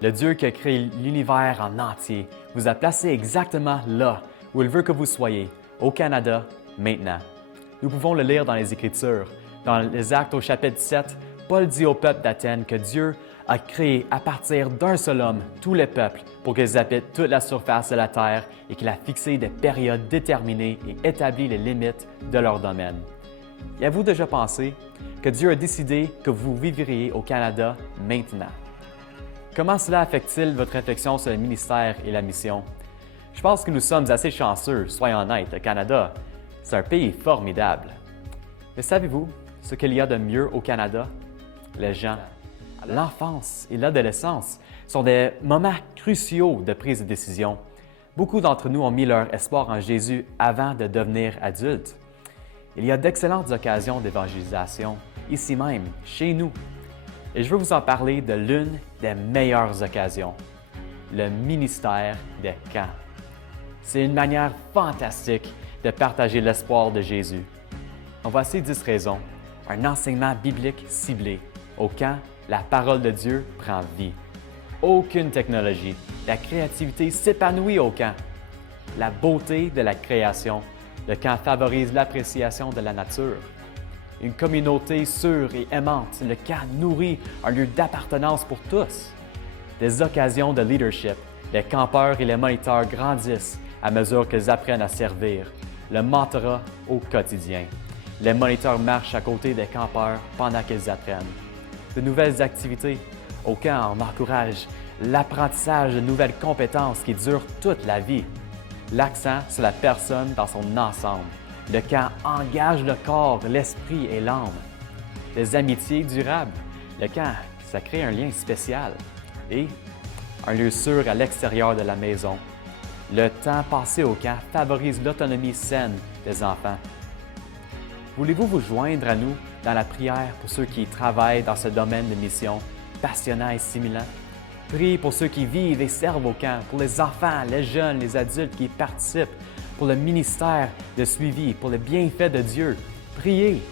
Le Dieu qui a créé l'univers en entier vous a placé exactement là où il veut que vous soyez, au Canada, maintenant. Nous pouvons le lire dans les Écritures. Dans les Actes au chapitre 7, Paul dit au peuple d'Athènes que Dieu a créé à partir d'un seul homme tous les peuples pour qu'ils habitent toute la surface de la terre et qu'il a fixé des périodes déterminées et établi les limites de leur domaine. Y avez-vous déjà pensé que Dieu a décidé que vous vivriez au Canada maintenant? Comment cela affecte-t-il votre réflexion sur le ministère et la mission? Je pense que nous sommes assez chanceux, soyons honnêtes. Le Canada, c'est un pays formidable. Mais savez-vous ce qu'il y a de mieux au Canada? Les gens. L'enfance et l'adolescence sont des moments cruciaux de prise de décision. Beaucoup d'entre nous ont mis leur espoir en Jésus avant de devenir adultes. Il y a d'excellentes occasions d'évangélisation, ici même, chez nous. Et je veux vous en parler de l'une des meilleures occasions, le ministère des camps. C'est une manière fantastique de partager l'espoir de Jésus. En voici 10 raisons. Un enseignement biblique ciblé. Au camp, la parole de Dieu prend vie. Aucune technologie. La créativité s'épanouit au camp. La beauté de la création. Le camp favorise l'appréciation de la nature. Une communauté sûre et aimante. Le camp nourrit un lieu d'appartenance pour tous. Des occasions de leadership. Les campeurs et les moniteurs grandissent à mesure qu'ils apprennent à servir. Le mentorat au quotidien. Les moniteurs marchent à côté des campeurs pendant qu'ils apprennent. De nouvelles activités. Au camp, on encourage l'apprentissage de nouvelles compétences qui durent toute la vie. L'accent sur la personne dans son ensemble. Le camp engage le corps, l'esprit et l'âme. Des amitiés durables. Le camp, ça crée un lien spécial. Et un lieu sûr à l'extérieur de la maison. Le temps passé au camp favorise l'autonomie saine des enfants. Voulez-vous vous joindre à nous dans la prière pour ceux qui travaillent dans ce domaine de mission passionnant et stimulant? Priez pour ceux qui vivent et servent au camp, pour les enfants, les jeunes, les adultes qui y participent, pour le ministère de suivi, pour le bienfait de Dieu. Priez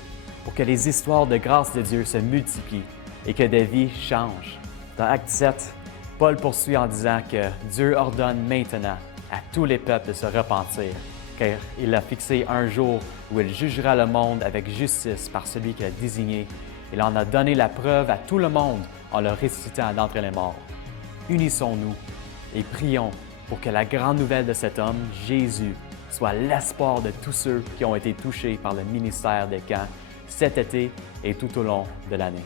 pour que les histoires de grâce de Dieu se multiplient et que des vies changent. Dans Acte 7, Paul poursuit en disant que Dieu ordonne maintenant à tous les peuples de se repentir, car il a fixé un jour où il jugera le monde avec justice par celui qu'il a désigné. Il en a donné la preuve à tout le monde en le ressuscitant d'entre les morts. Unissons-nous et prions pour que la grande nouvelle de cet homme, Jésus, soit l'espoir de tous ceux qui ont été touchés par le ministère des camps cet été et tout au long de l'année.